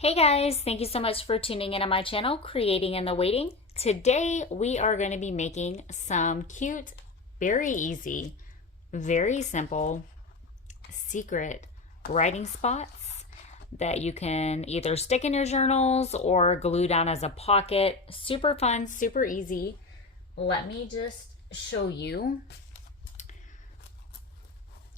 Hey guys, thank you so much for tuning in on my channel, Creating in the Waiting. Today we are going to be making some cute, very easy, very simple, secret writing spots that you can either stick in your journals or glue down as a pocket. Super fun, super easy. Let me just show you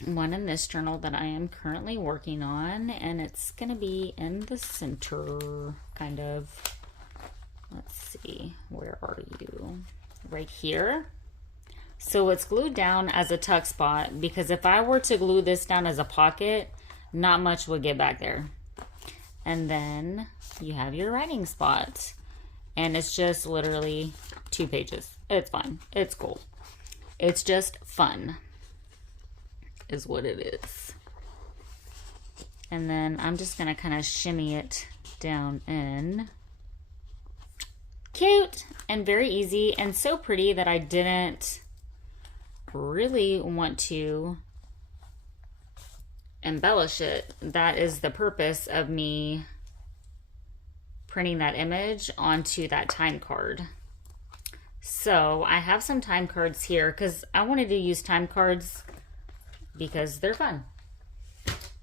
one in this journal that I am currently working on, and it's gonna be in the center, kind of. Let's see, where are you? Right here. So it's glued down as a tuck spot, because if I were to glue this down as a pocket, not much would get back there. And then you have your writing spot, and it's just literally 2 pages. It's fine, it's cool, it's just fun is what it is. And then I'm just gonna kind of shimmy it down in. Cute and very easy and so pretty that I didn't really want to embellish it. That is the purpose of me printing that image onto that time card. So I have some time cards here because I wanted to use time cards because they're fun,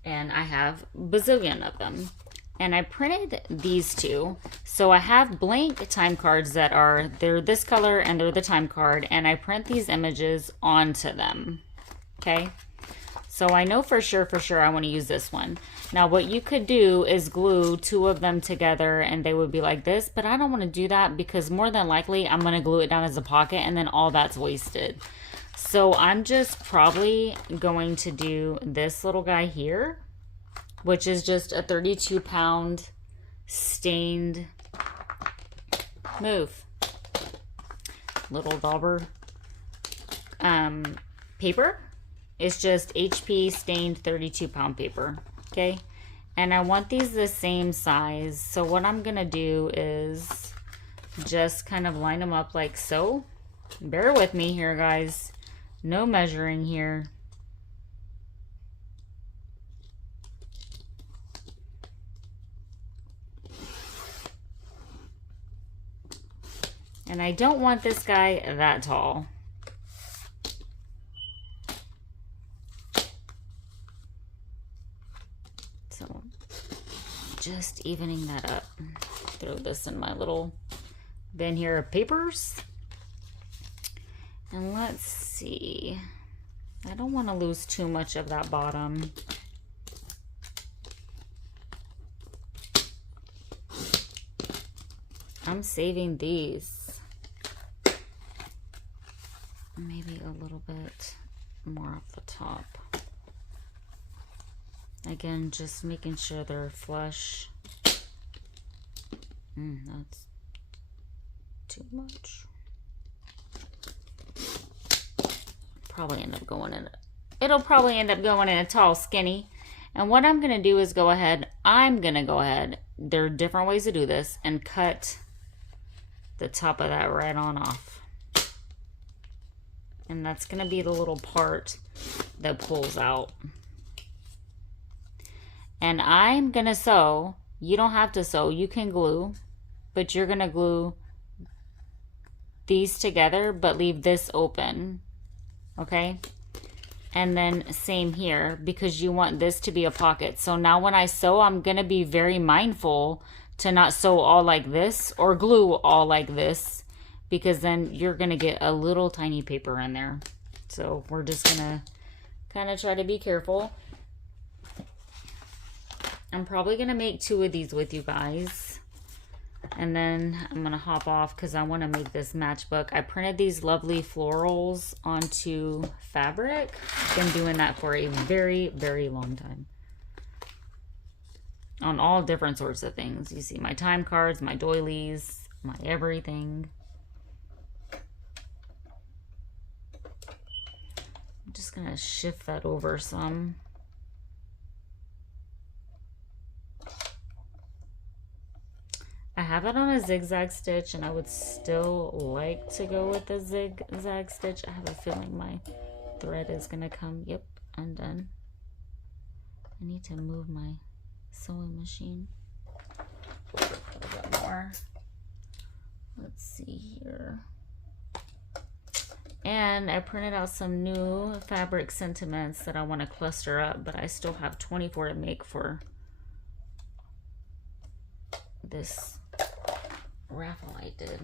and I have a bazillion of them, and I printed these 2. So I have blank time cards that they're this color and they're the time card, and I print these images onto them. Okay, so I know for sure I want to use this one. Now what you could do is glue 2 of them together and they would be like this, but I don't want to do that because more than likely I'm going to glue it down as a pocket and then all that's wasted. So I'm just probably going to do this little guy here, which is just a 32-pound stained move. Little dauber paper. It's just HP stained 32-pound paper, okay? And I want these the same size. So what I'm gonna do is just kind of line them up like so. Bear with me here, guys. No measuring here. And I don't want this guy that tall. So just evening that up. Throw this in my little bin here of papers. And let's see. I don't want to lose too much of that bottom. I'm saving these. Maybe a little bit more off the top. Again, just making sure they're flush. That's too much. Probably end up going in it'll probably end up going in a tall skinny. And what I'm gonna do is there are different ways to do this, and cut the top of that right on off. And that's gonna be the little part that pulls out. And I'm gonna sew. You don't have to sew, you can glue, but you're gonna glue these together but leave this open. Okay, and then same here, because you want this to be a pocket. So now when I sew, I'm gonna be very mindful to not sew all like this or glue all like this, because then you're gonna get a little tiny paper in there. So we're just gonna kind of try to be careful. I'm probably gonna make 2 of these with you guys. And then I'm gonna hop off because I want to make this matchbook. I printed these lovely florals onto fabric. I've been doing that for a very, very long time. On all different sorts of things. You see my time cards, my doilies, my everything. I'm just gonna shift that over some. I have it on a zigzag stitch, and I would still like to go with the zigzag stitch. I have a feeling my thread is gonna come. Yep, undone. I need to move my sewing machine. more. Let's see here. And I printed out some new fabric sentiments that I want to cluster up, but I still have 24 to make for this raffle I did.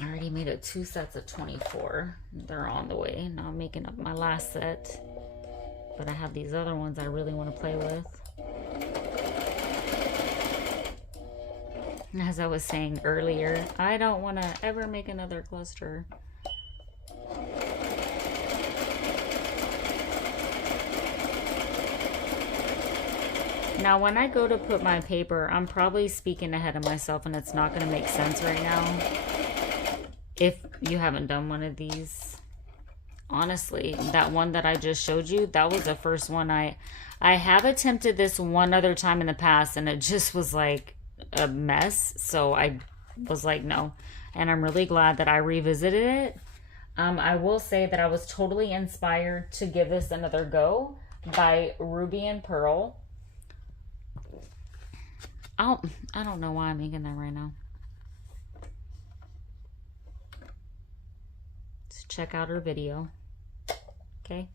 I already made it 2 sets of 24. They're on the way. Now I'm making up my last set. But I have these other ones I really want to play with. As I was saying earlier, I don't want to ever make another cluster. Now, when I go to put my paper, I'm probably speaking ahead of myself and it's not going to make sense right now. If you haven't done one of these, honestly, that one that I just showed you, that was the first one I have attempted this one other time in the past and it just was like a mess. So I was like, no. And I'm really glad that I revisited it. I will say that I was totally inspired to give this another go by Ruby and Pearl. I don't know why I'm making that right now. Let's check out her video. Okay.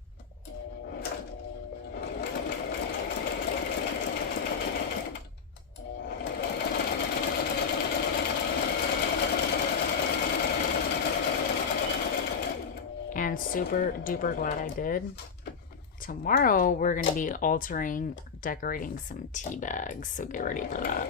And super duper glad I did. Tomorrow we're going to be decorating some tea bags, so get ready for that.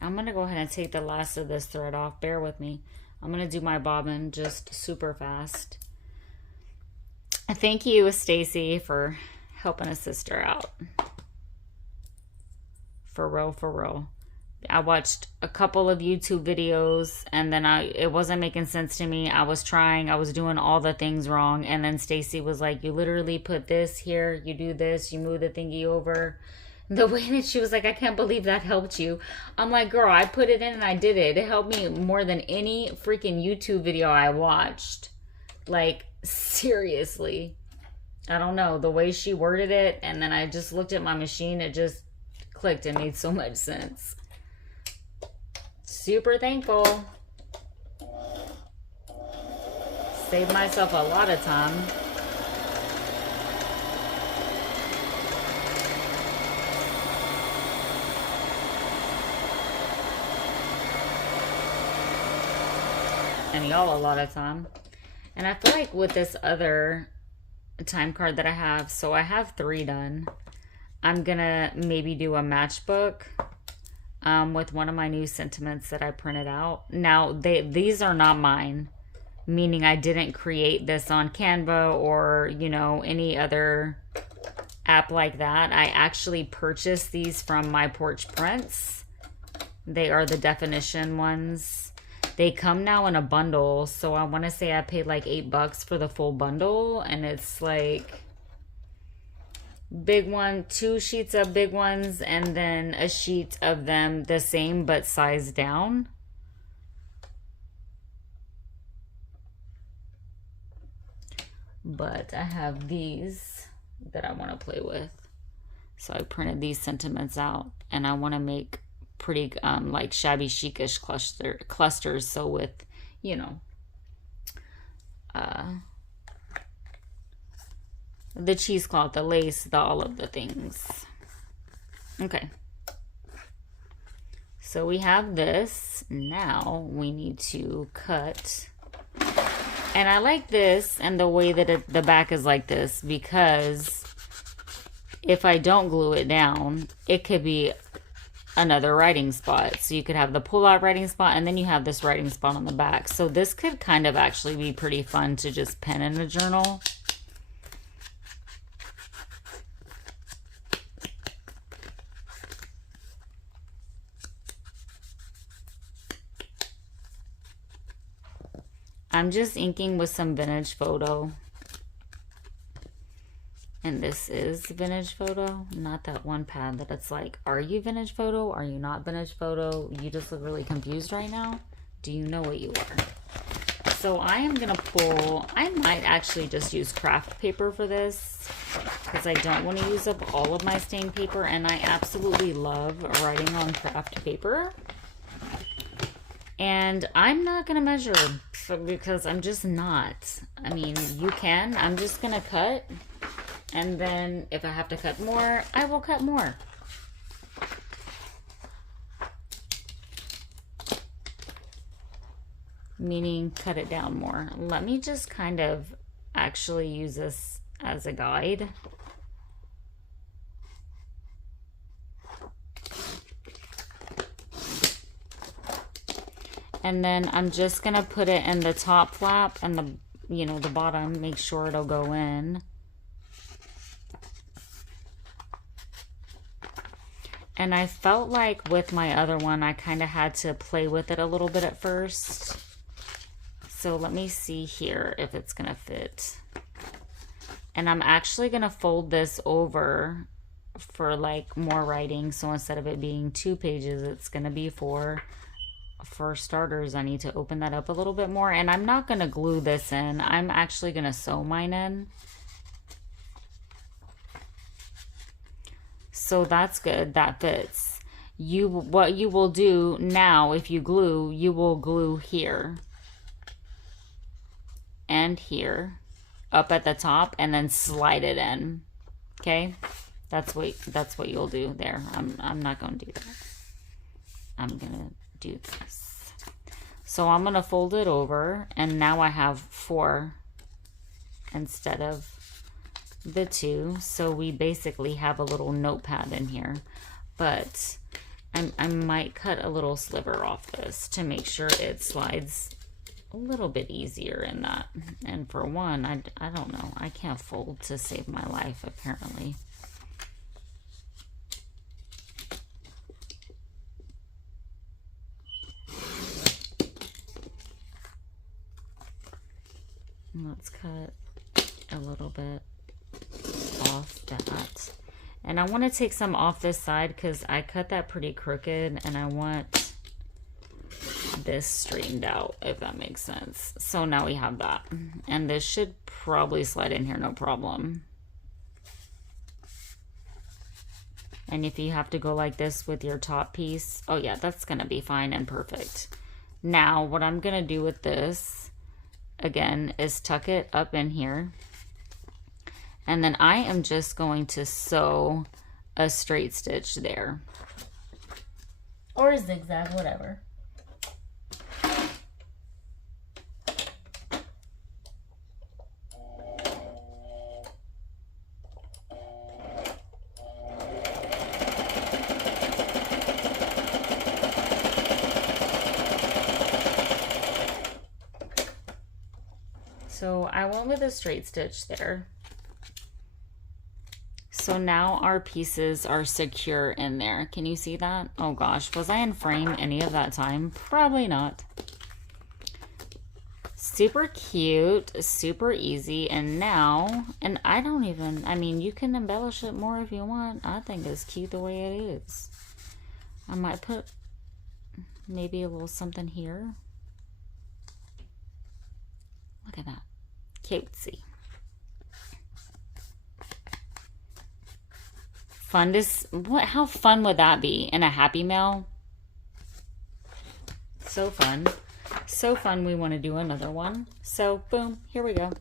I'm going to go ahead and take the last of this thread off. Bear with me. I'm going to do my bobbin just super fast. Thank you, Stacy, for helping a sister out. For real. I watched a couple of YouTube videos and then it wasn't making sense to me. I was doing all the things wrong. And then Stacy was like, you literally put this here, you do this, you move the thingy over. The way that she was like, I can't believe that helped you. I'm like, girl, I put it in and I did it. It helped me more than any freaking YouTube video I watched. Like, seriously. I don't know. The way she worded it, and then I just looked at my machine, it just clicked. It made so much sense. Super thankful. Saved myself a lot of time. And y'all a lot of time. And I feel like with this other time card that I have, so I have 3 done. I'm gonna maybe do a matchbook with one of my new sentiments that I printed out. Now these are not mine, meaning I didn't create this on Canva or any other app like that. I actually purchased these from My Porch Prints. They are the definition ones. They come now in a bundle, so I want to say I paid like $8 for the full bundle, and it's like big one, 2 sheets of big ones, and then a sheet of them the same but sized down. But I have these that I want to play with, so I printed these sentiments out, and I want to make pretty like shabby chicish clusters, so with the cheesecloth, the lace, all of the things. Okay, so we have this. Now we need to cut, and I like this and the way that the back is like this, because if I don't glue it down, it could be another writing spot. So you could have the pull-out writing spot, and then you have this writing spot on the back. So this could kind of actually be pretty fun to just pen in a journal. I'm just inking with some Vintage Photo. And this is Vintage Photo, not that one pad that it's like, are you Vintage Photo? Are you not Vintage Photo? You just look really confused right now. Do you know what you are? So I am going to pull, I might actually just use craft paper for this because I don't want to use up all of my stained paper, and I absolutely love writing on craft paper. And I'm not going to measure because I'm just not. I mean, you can. I'm just going to cut. And then if I have to cut more, I will cut more. Meaning cut it down more. Let me just kind of actually use this as a guide. And then I'm just going to put it in the top flap and the, you know, the bottom, make sure it'll go in. And I felt like with my other one, I kind of had to play with it a little bit at first. So let me see here if it's going to fit. And I'm actually going to fold this over for like more writing. So instead of it being 2 pages, it's going to be 4. For starters, I need to open that up a little bit more. And I'm not going to glue this in. I'm actually going to sew mine in. So that's good. That fits. What you will do now, if you glue, you will glue here and here up at the top and then slide it in. Okay? That's what you'll do there. I'm not going to do that. I'm going to do this. So I'm going to fold it over, and now I have 4 instead of the 2. So we basically have a little notepad in here, but I might cut a little sliver off this to make sure it slides a little bit easier in that. And for one, I don't know, I can't fold to save my life apparently. Let's cut a little bit off that. And I want to take some off this side because I cut that pretty crooked and I want this straightened out, if that makes sense. So now we have that. And this should probably slide in here, no problem. And if you have to go like this with your top piece, oh yeah, that's going to be fine and perfect. Now, what I'm going to do with this, again, is tuck it up in here. And then I am just going to sew a straight stitch there. Or a zigzag, whatever. So I went with a straight stitch there. So now our pieces are secure in there. Can you see that? Oh gosh, was I in frame any of that time? Probably not. Super cute, super easy. And now, and I don't even, I mean, you can embellish it more if you want. I think it's cute the way it is. I might put maybe a little something here. Look at that. Cutesy. Fun to, how fun would that be in a Happy Mail? So fun. So fun, we want to do another one. So, boom, here we go.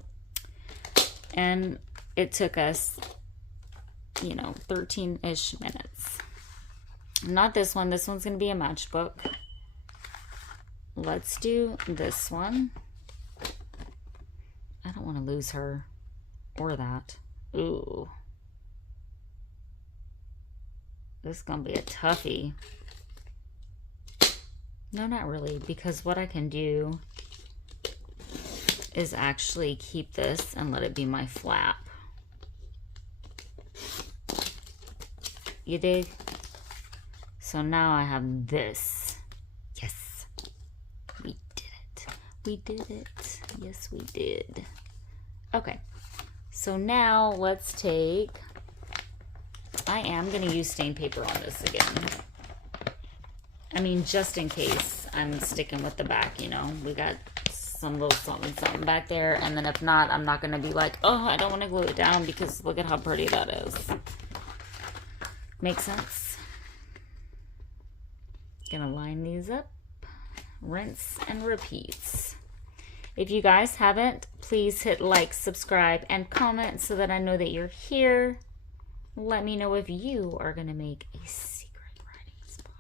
And it took us, you know, 13-ish minutes. Not this one. This one's going to be a matchbook. Let's do this one. I don't want to lose her or that. Ooh. This is going to be a toughie. No, not really, because what I can do is actually keep this and let it be my flap. You dig? So now I have this. Yes. We did it. We did it. Yes, we did. Okay, so now let's take, I am going to use stained paper on this again. I mean, just in case I'm sticking with the back, you know. We got some little something back there. And then if not, I'm not going to be like, oh, I don't want to glue it down because look at how pretty that is. Makes sense? Gonna line these up. Rinse and repeat. If you guys haven't, please hit like, subscribe, and comment so that I know that you're here. Let me know if you are going to make a secret writing spot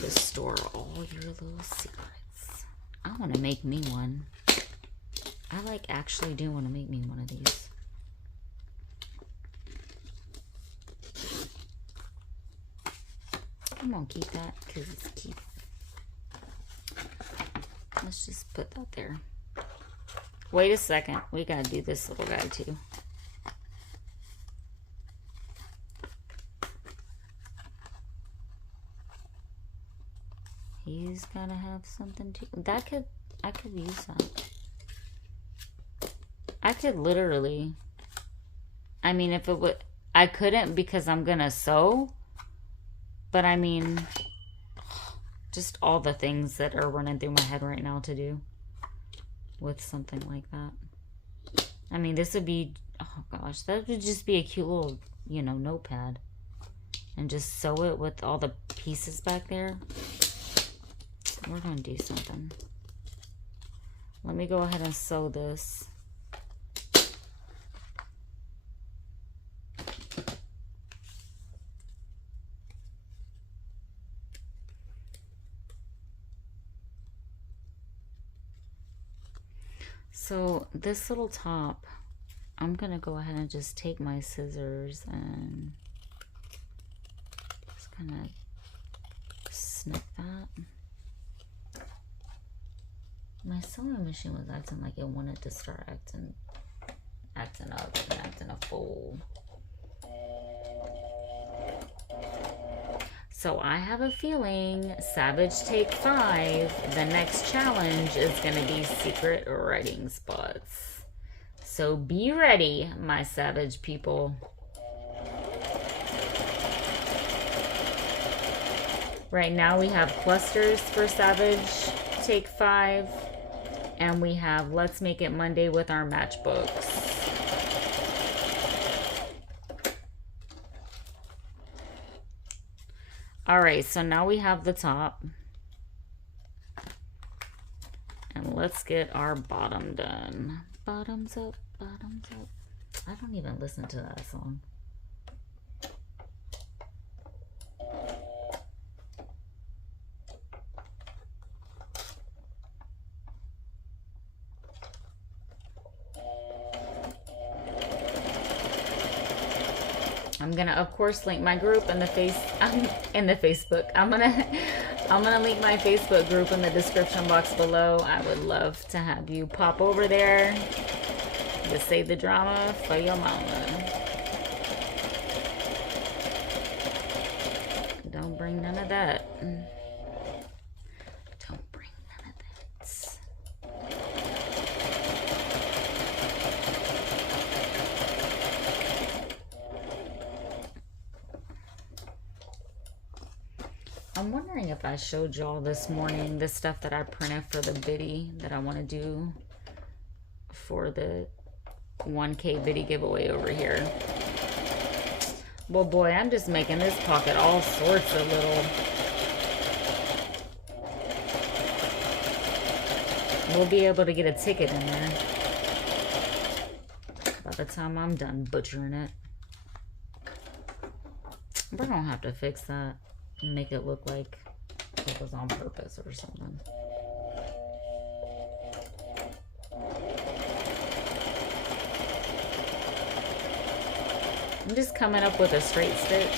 to store all your little secrets. I want to make me one. I actually do want to make me one of these. I'm going to keep that because it's cute. Let's just put that there. Wait a second. We got to do this little guy too. He's got to have something too. I could use that. I could literally. I mean, if it would. I couldn't because I'm going to sew. But I mean, just all the things that are running through my head right now to do with something like that. I mean, this would be, oh gosh, that would just be a cute little, you know, notepad. And just sew it with all the pieces back there. We're going to do something. Let me go ahead and sew this. So this little top, I'm going to go ahead and just take my scissors and just kind of snip that. My sewing machine was acting like it wanted to start acting up and acting a fool. So I have a feeling Savage Take 5, the next challenge is going to be secret writing spots. So be ready, my Savage people. Right now we have clusters for Savage Take 5. And we have Let's Make It Monday with our matchbooks. Alright, so now we have the top. And let's get our bottom done. Bottoms up, bottoms up. I don't even listen to that song. I'm gonna, of course, link my group in the Facebook. I'm gonna link my Facebook group in the description box below. I would love to have you pop over there to save the drama for your mama. Don't bring none of that. Don't bring none of that. I'm wondering if I showed y'all this morning the stuff that I printed for the biddy that I want to do for the 1K biddy giveaway over here. Well, boy, I'm just making this pocket all sorts of little. We'll be able to get a ticket in there by the time I'm done butchering it. We're gonna have to fix that. Make it look like it was on purpose or something. I'm just coming up with a straight stitch.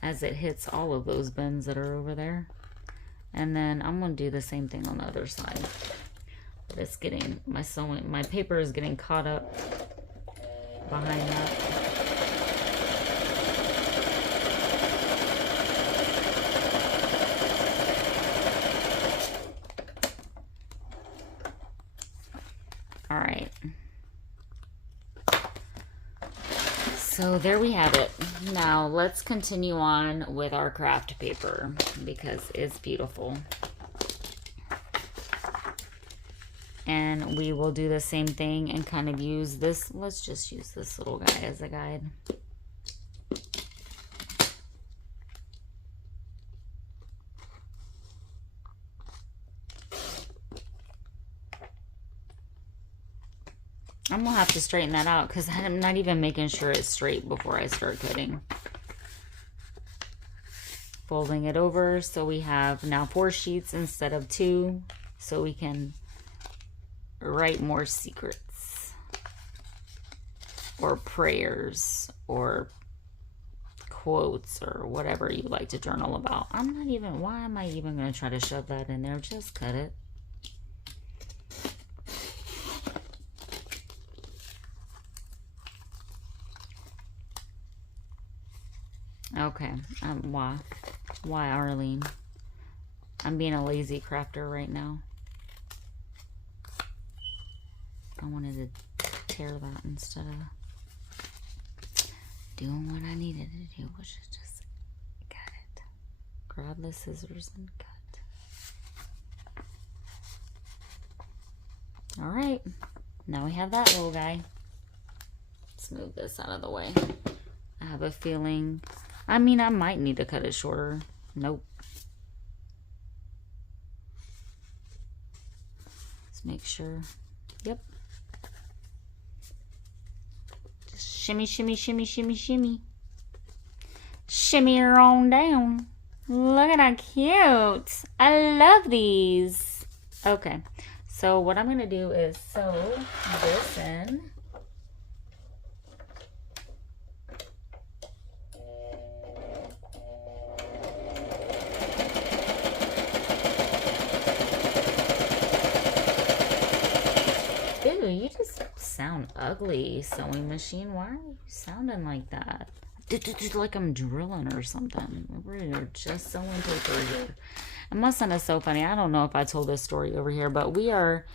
As it hits all of those bends that are over there. And then I'm going to do the same thing on the other side. But it's getting, my paper is getting caught up behind that. right. So there we have it. Now let's continue on with our craft paper because it's beautiful. And we will do the same thing and kind of use this. Let's just use this little guy as a guide. I'm gonna have to straighten that out because I'm not even making sure it's straight before I start cutting. Folding it over so we have now 4 sheets instead of 2, so we can write more secrets or prayers or quotes or whatever you like to journal about. I'm not even, why am I even going to try to shove that in there? Just cut it. Okay, why Arlene? I'm being a lazy crafter right now. I wanted to tear that instead of doing what I needed to do, which is just cut it. Grab the scissors and cut. All right, now we have that little guy. Let's move this out of the way. I have a feeling, I mean, I might need to cut it shorter. Nope. Let's make sure. Yep. Just shimmy, shimmy, shimmy, shimmy, shimmy. Shimmy her on down. Look at how cute. I love these. Okay. So what I'm going to do is sew this in. Ew, you just sound ugly, sewing machine. Why are you sounding like that? Like I'm drilling or something. We're just sewing paper here. And my son is so funny. I don't know if I told this story over here, but we are,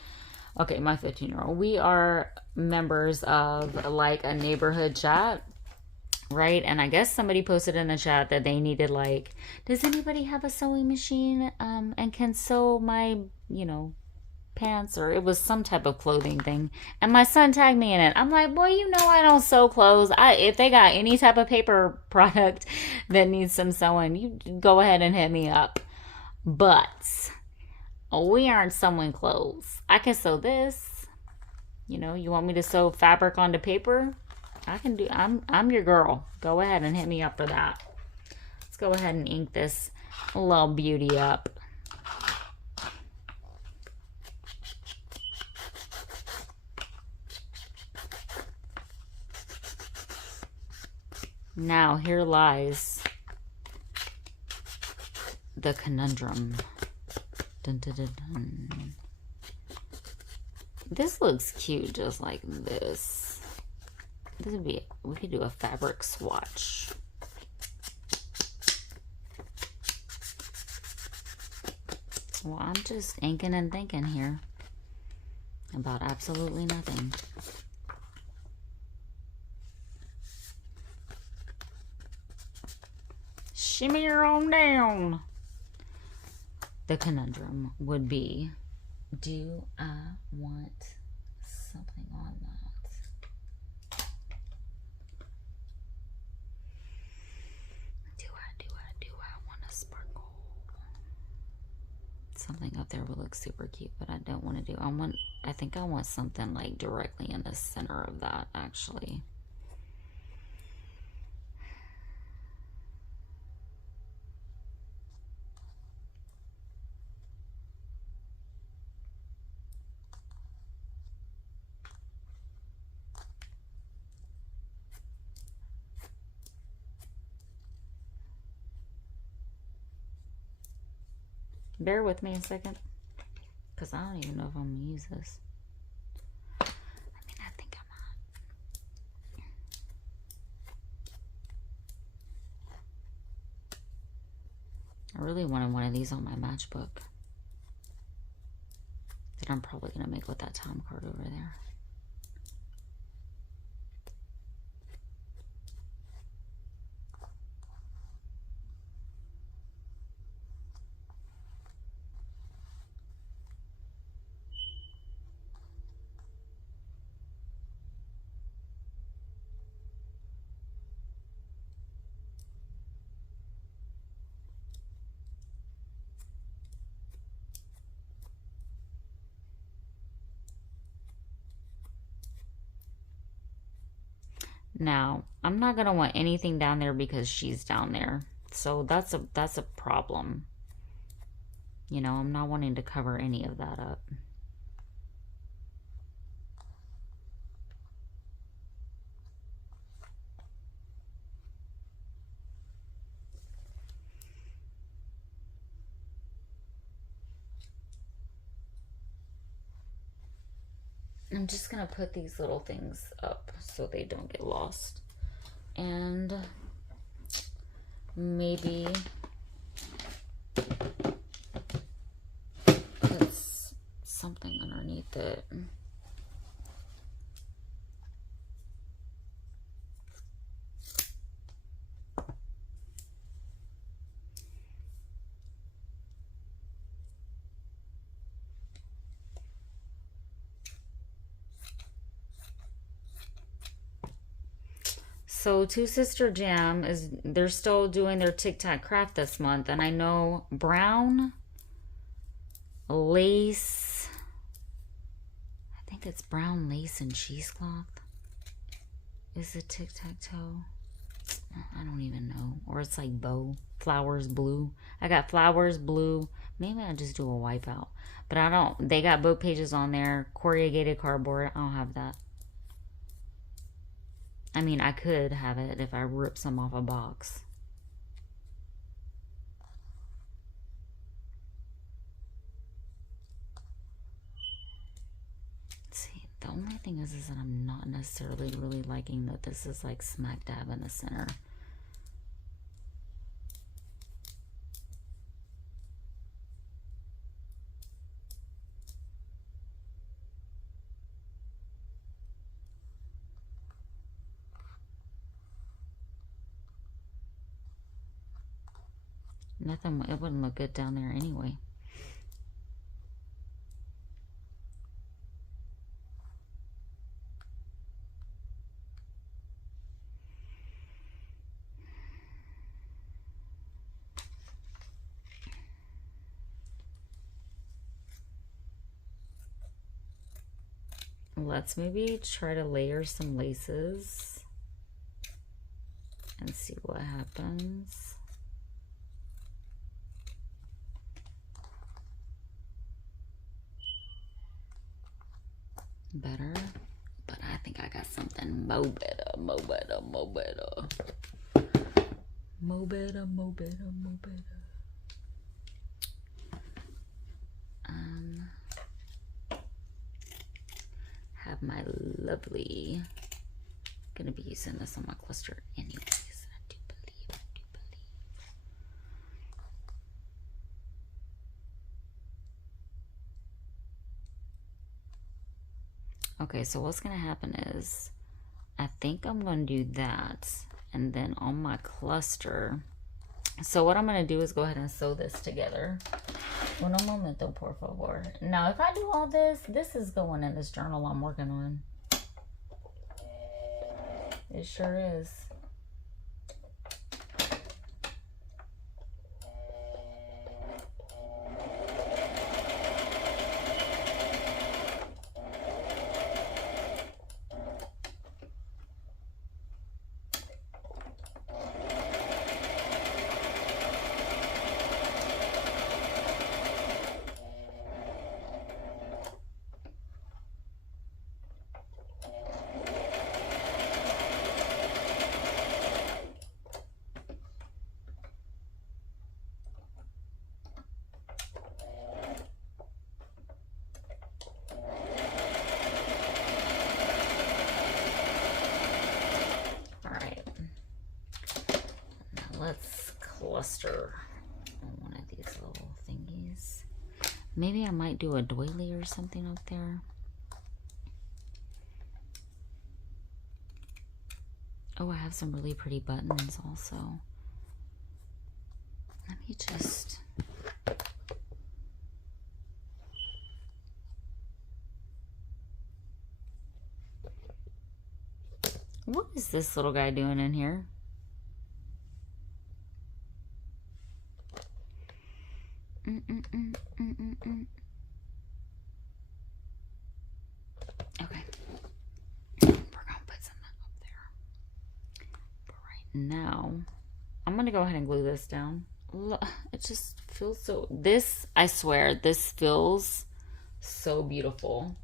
okay, my 15-year-old, we are members of like a neighborhood chat, right? And I guess somebody posted in the chat that they needed like, does anybody have a sewing machine and can sew my, you know, pants, or it was some type of clothing thing, and my son tagged me in it. I'm like, boy, you know I don't sew clothes. If they got any type of paper product that needs some sewing, you go ahead and hit me up. But we aren't sewing clothes. I can sew this. You know, you want me to sew fabric onto paper? I can do. I'm your girl. Go ahead and hit me up for that. Let's go ahead and ink this little beauty up. Now, here lies the conundrum. Dun, dun, dun, dun. This looks cute just like this. This would be, we could do a fabric swatch. Well, I'm just inking and thinking here about absolutely nothing. Shimmy her on down. The conundrum would be, do I want something on that? Do I want a sparkle? Something up there would look super cute, but I don't want to do, I think I want something like directly in the center of that, actually. Bear with me a second, because I don't even know if I'm going to use this. I mean, I think I might. I really wanted one of these on my matchbook that I'm probably going to make with that time card over there. Now, I'm not going to want anything down there because she's down there. So that's a problem. You know, I'm not wanting to cover any of that up. I'm just going to put these little things up so they don't get lost. And maybe put something underneath it. So Two Sister Jam they're still doing their Tic Tac craft this month, and I know brown lace, I think it's brown lace and cheesecloth is a tic-tac-toe. I don't even know. Or it's like bow, flowers blue. I got flowers blue. Maybe I'll just do a wipeout. But I don't, they got boat pages on there, corrugated cardboard. I don't have that. I mean, I could have it if I rip some off a box. See, the only thing is that I'm not necessarily really liking that this is like smack dab in the center. Nothing, it wouldn't look good down there anyway. Let's maybe try to layer some laces and see what happens. Better, but I think I got something mo better. Have my lovely, gonna be using this on my cluster anyways. I do believe. Okay, so what's gonna happen is I think I'm gonna do that, and then on my cluster, so what I'm gonna do is go ahead and sew this together. Uno momento, por favor. Now, if I do all this, this is going in this journal I'm working on. It sure is. Let's cluster on one of these little thingies. Maybe I might do a doily or something up there. Oh, I have some really pretty buttons also. Let me just... What is this little guy doing in here? Okay. We're gonna put something up there. Now, I'm going to go ahead and glue this down. Look, it just feels so, this, I swear, this feels so beautiful.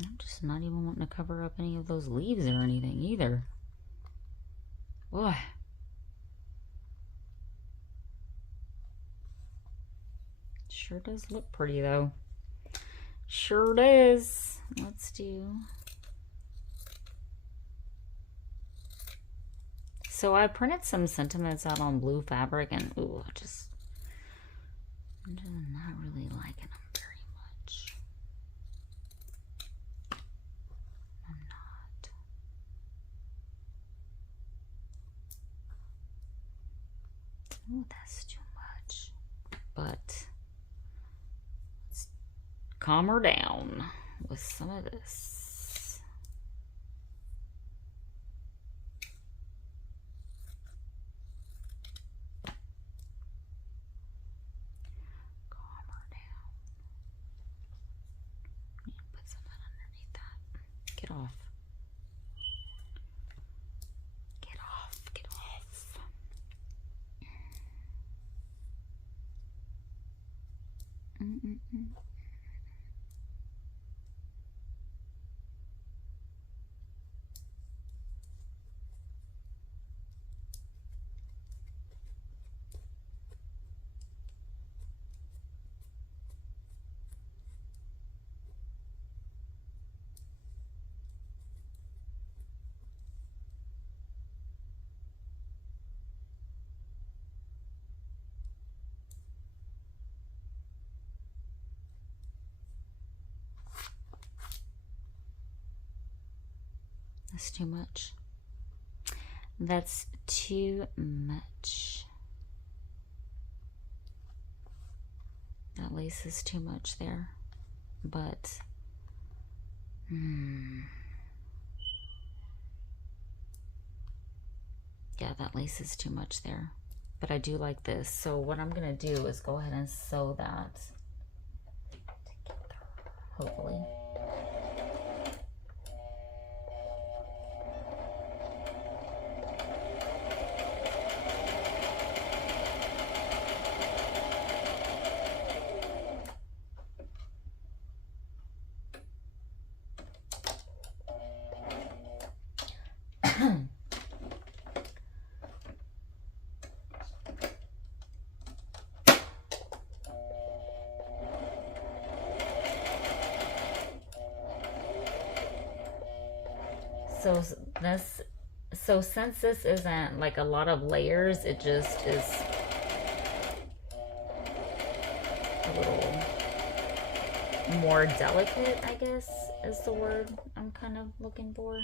I'm just not even wanting to cover up any of those leaves or anything either. Boy. Sure does look pretty though. Sure does. Let's do. So I printed some sentiments out on blue fabric and ooh, I'm just not really liking them very much. I'm not. Ooh, that's too much. But let's calm her down with some of this. Calm her down. Put something underneath that. Get off. Get off. Get off. That's too much. That's too much. That lace is too much there. But, yeah, that lace is too much there. But I do like this. So what I'm going to do is go ahead and sew that together, hopefully. So since this isn't like a lot of layers, it just is a little more delicate, I guess is the word I'm kind of looking for.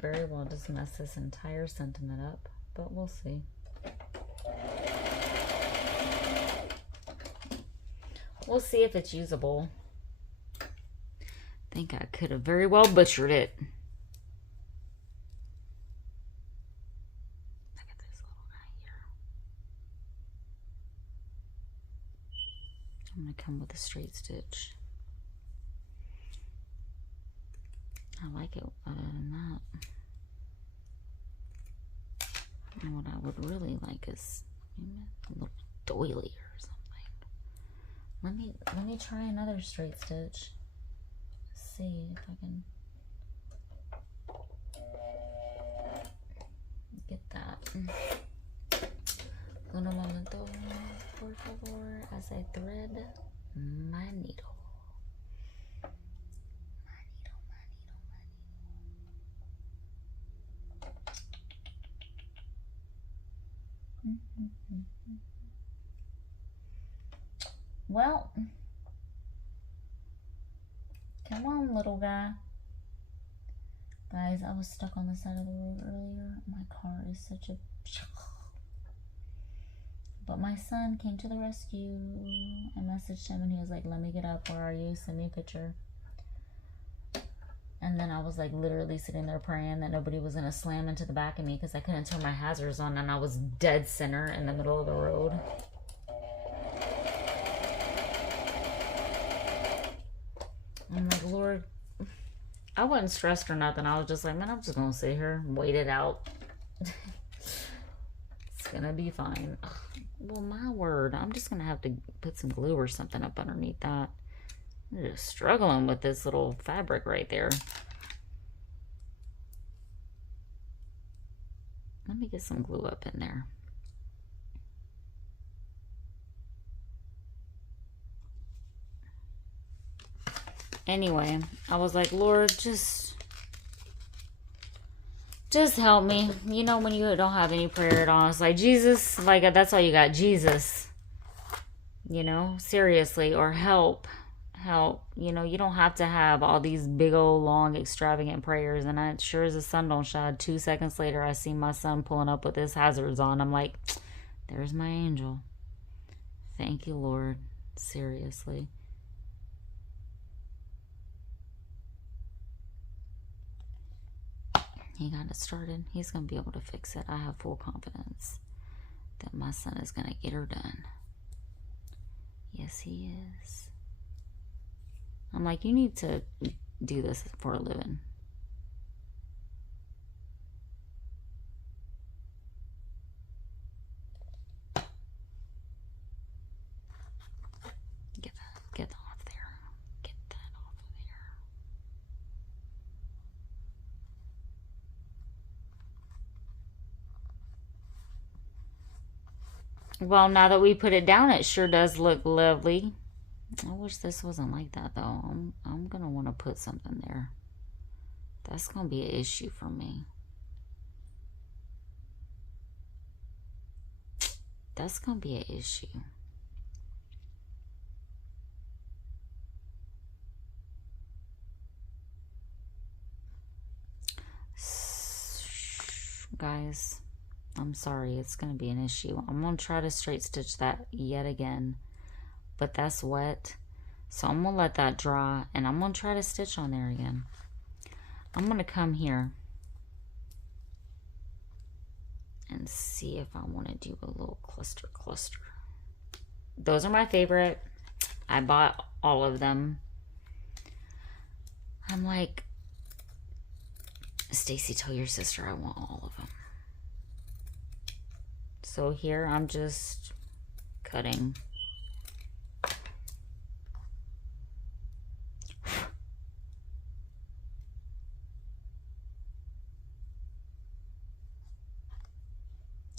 Very well just mess this entire sentiment up, but we'll see. We'll see if it's usable. I think I could have very well butchered it. Look at this little guy here. I'm going to come with a straight stitch. I like it other than that. And what I would really like is a little doily or something. Let me try another straight stitch. See if I can. get that. Un momento, por favor, as I thread my needle. Well, come on, little guy. Guys, I was stuck on the side of the road earlier. My car is such a... But my son came to the rescue. I messaged him and he was like, let me get up. Where are you? Send me a picture. And then I was like literally sitting there praying that nobody was going to slam into the back of me because I couldn't turn my hazards on and I was dead center in the middle of the road. I'm like, Lord, I wasn't stressed or nothing. I was just like, man, I'm just going to sit here and wait it out. It's going to be fine. Ugh, well, my word, I'm just going to have to put some glue or something up underneath that. I'm just struggling with this little fabric right there. Let me get some glue up in there. Anyway, I was like, Lord, just help me. You know, when you don't have any prayer at all, it's like, Jesus, like, that's all you got, Jesus. You know, seriously, or help. You know, you don't have to have all these big old long extravagant prayers. And I sure as the sun don't shine, 2 seconds later I see my son pulling up with his hazards on. I'm like, there's my angel. Thank you, Lord. Seriously. He got it started. He's gonna be able to fix it. I have full confidence that my son is gonna get her done. Yes, he is. I'm like, you need to do this for a living. Get that off there. Get that off of there. Well, now that we put it down, it sure does look lovely. I wish this wasn't like that, though. I'm going to want to put something there. That's going to be an issue for me. That's going to be an issue. Guys, I'm sorry. It's going to be an issue. I'm going to try to straight stitch that yet again. But that's wet, so I'm gonna let that dry and I'm gonna try to stitch on there again. I'm gonna come here and see if I want to do a little cluster. Those are my favorite. I bought all of them. I'm like, Stacy, tell your sister I want all of them. So here I'm just cutting.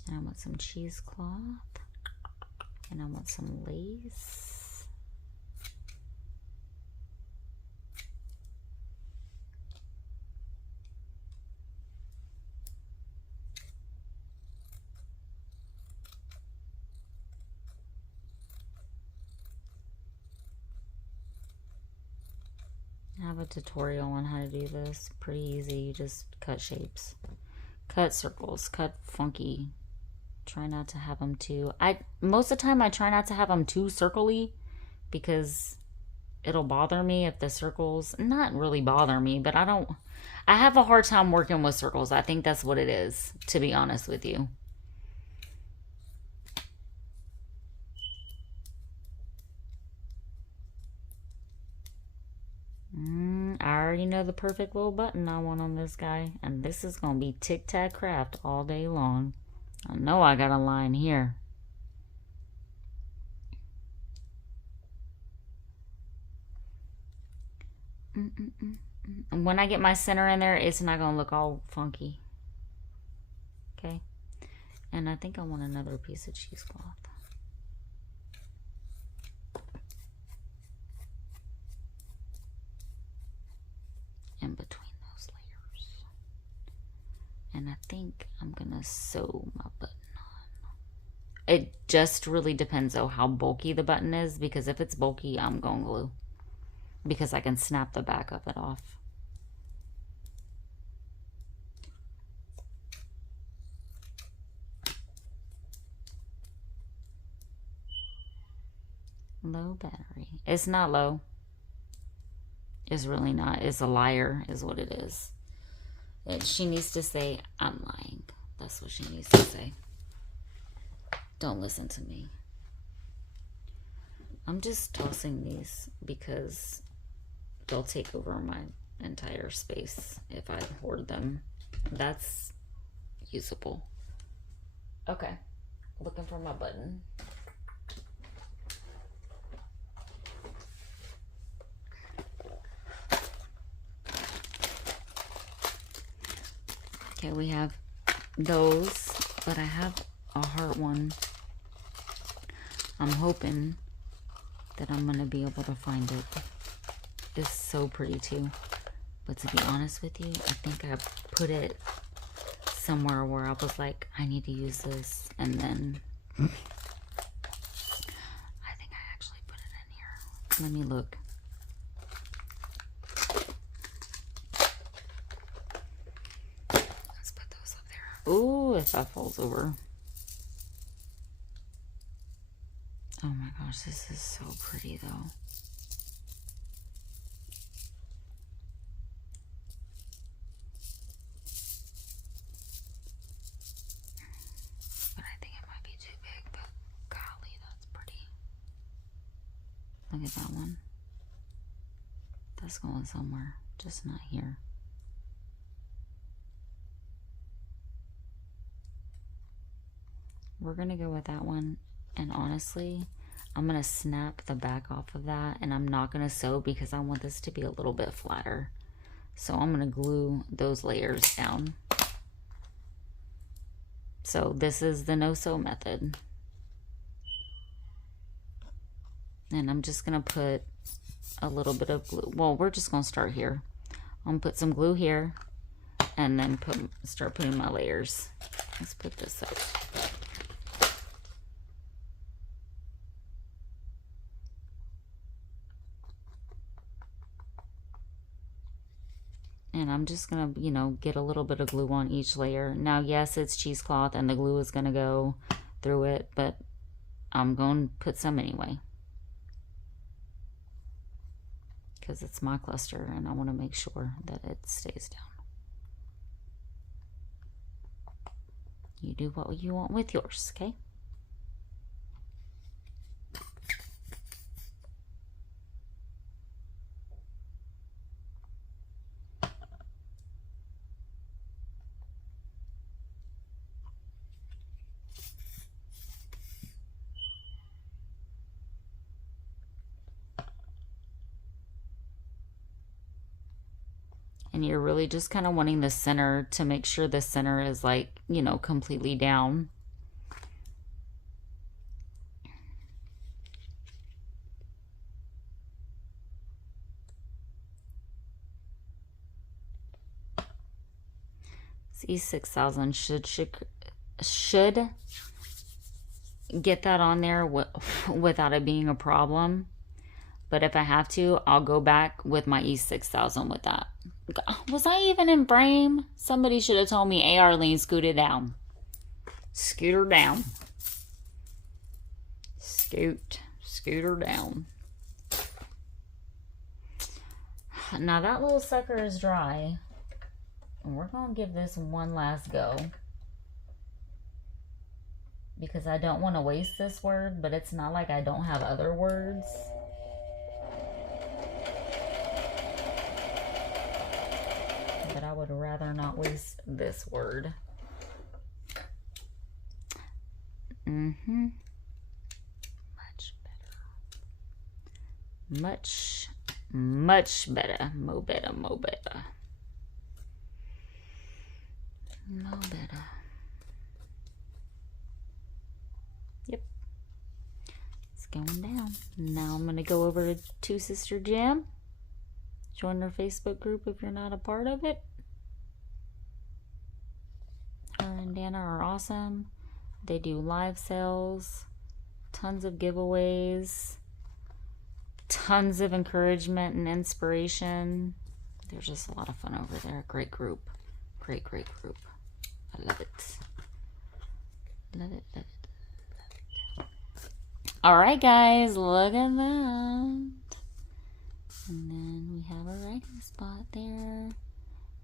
And I want some cheesecloth. And I want some lace. I have a tutorial on how to do this. Pretty easy. You just cut shapes. Cut circles. Cut funky. Try not to have them too... most of the time I try not to have them too circly because it'll bother me if the circles... Not really bother me, but I have a hard time working with circles. I think that's what it is, to be honest with you. I already know the perfect little button I want on this guy. And this is going to be tic-tac craft all day long. I know I got a line here. And when I get my center in there, it's not going to look all funky. Okay. And I think I want another piece of cheesecloth. In between those layers. And I think I'm gonna sew my button on. It just really depends on how bulky the button is, because if it's bulky, I'm going glue. Because I can snap the back of it off. Low battery. It's not low. It's really not. It's a liar is what it is. She needs to say, I'm lying. That's what she needs to say. Don't listen to me. I'm just tossing these because they'll take over my entire space if I hoard them. That's usable. Okay. Looking for my button. Okay, we have those, but I have a heart one. I'm hoping that I'm going to be able to find it. It's so pretty too. But to be honest with you, I think I put it somewhere where I was like, I need to use this. And then I think I actually put it in here. Let me look. Let's put those up there. Ooh, if that falls over. Oh my gosh, this is so pretty though. But I think it might be too big, but golly, that's pretty. Look at that one. That's going somewhere, just not here. We're gonna go with that one. And honestly, I'm going to snap the back off of that, and I'm not going to sew because I want this to be a little bit flatter. So I'm going to glue those layers down. So this is the no sew method. And I'm just going to put a little bit of glue. Well, we're just going to start here. I'm going to put some glue here and then start putting my layers. Let's put this up. And I'm just going to, you know, get a little bit of glue on each layer. Now, yes, it's cheesecloth and the glue is going to go through it, but I'm going to put some anyway. Because it's my cluster and I want to make sure that it stays down. You do what you want with yours, okay? And you're really just kind of wanting the center to make sure the center is like, you know, completely down. E6000 should get that on there without it being a problem. But if I have to, I'll go back with my E6000 with that. Was I even in frame? Somebody should have told me, hey, Arlene, scoot it down. Scoot her down. Scoot her down. Now that little sucker is dry. And we're going to give this one last go. Because I don't want to waste this word, but it's not like I don't have other words. But I would rather not waste this word. Much better. Much better. Mo better. Mo better. going down. Now I'm going to go over to Two Sister Jam. Join their Facebook group if you're not a part of it. Her and Dana are awesome. They do live sales, tons of giveaways, tons of encouragement and inspiration. There's just a lot of fun over there. Great group. Great group. I love it. Love it, love it, love it. Alright guys, look at that. And then we have a writing spot there.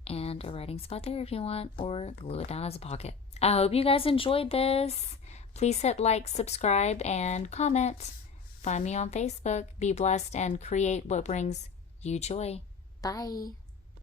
And a writing spot there if you want, or glue it down as a pocket. I hope you guys enjoyed this. Please hit like, subscribe, and comment. Find me on Facebook. Be blessed and create what brings you joy. Bye.